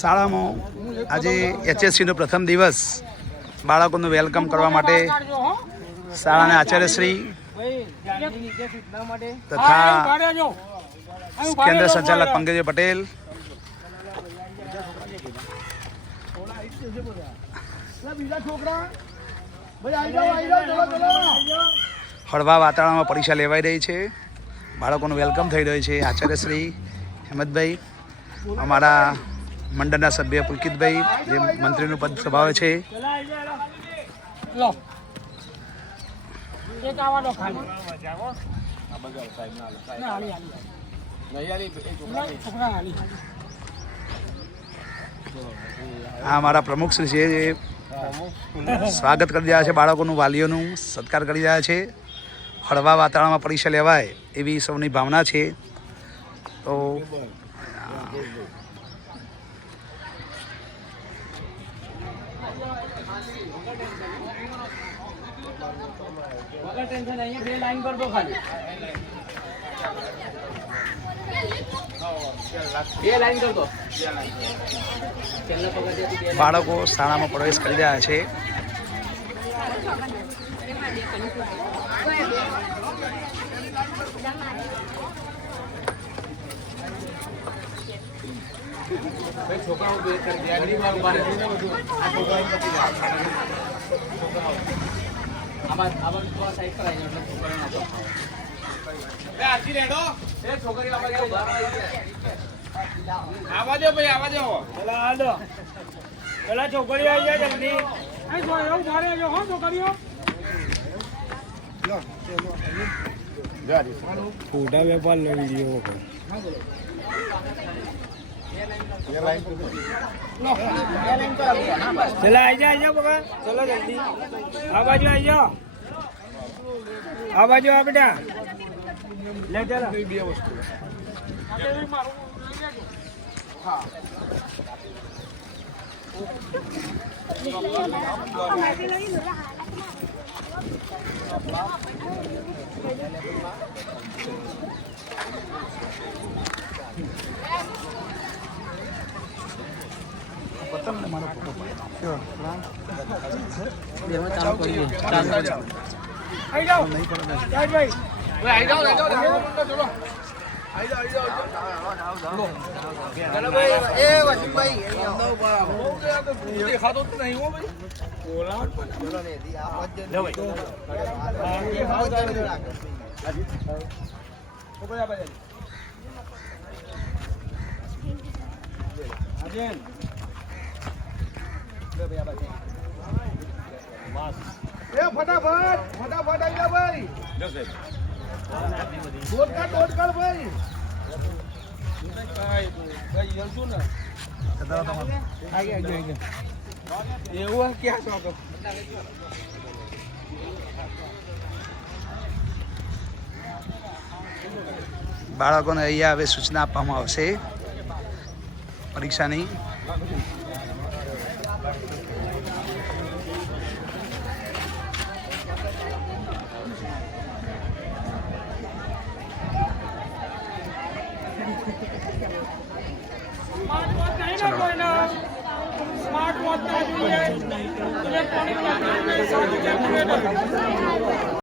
શાળામાં આજે HSCનો પ્રથમ દિવસ બાળકોનું વેલકમ કરવા માટે શાળાના આચાર્યશ્રી તથા કેન્દ્ર સંચાલક પંકજ પટેલ, હળવા વાતાવરણમાં પરીક્ષા લેવાઈ રહી છે. બાળકોનું વેલકમ થઈ રહ્યું છે. આચાર્યશ્રી હેમંતભાઈ, અમારા મંડળના સભ્ય પુલકિતભાઈ જે મંત્રીનું પદ સંભાળે છે, આ અમારા પ્રમુખશ્રી છે જે સ્વાગત કરી રહ્યા છે. બાળકોનું વાલીઓનું સત્કાર કરી રહ્યા છે. હળવા વાતાવરણમાં પરીક્ષા લેવાય એવી સૌની ભાવના છે. તો બાળકો શાળામાં પ્રવેશ કરી રહ્યા છે. ફોટા વેપાર લઈ ગયો. चला आइजा बगा, चलो जल्दी आ बाजू आइजा, आ बाजू आ बेटा ले चला बे वस्तु हां તમને મારો ફોટો પડ્યો आई जाओ नहीं पड़ना राज भाई ओए आई जाओ चलो आई जाओ चलो भाई ए वसीम भाई हो गया तो देखा तो नहीं हो भाई बोला बोला नहीं दी आप ले भाई ये हाउ जाने दो ओ भैया भाई अजय ले भैया भाई बस ए फटाफट फटाफट आई जा भाई दौड़ कर भाई भाई जल्दी ना आगे ये हुआ क्या शौक બાળકોને અહીંયા હવે સૂચના આપવામાં આવશે પરીક્ષાની.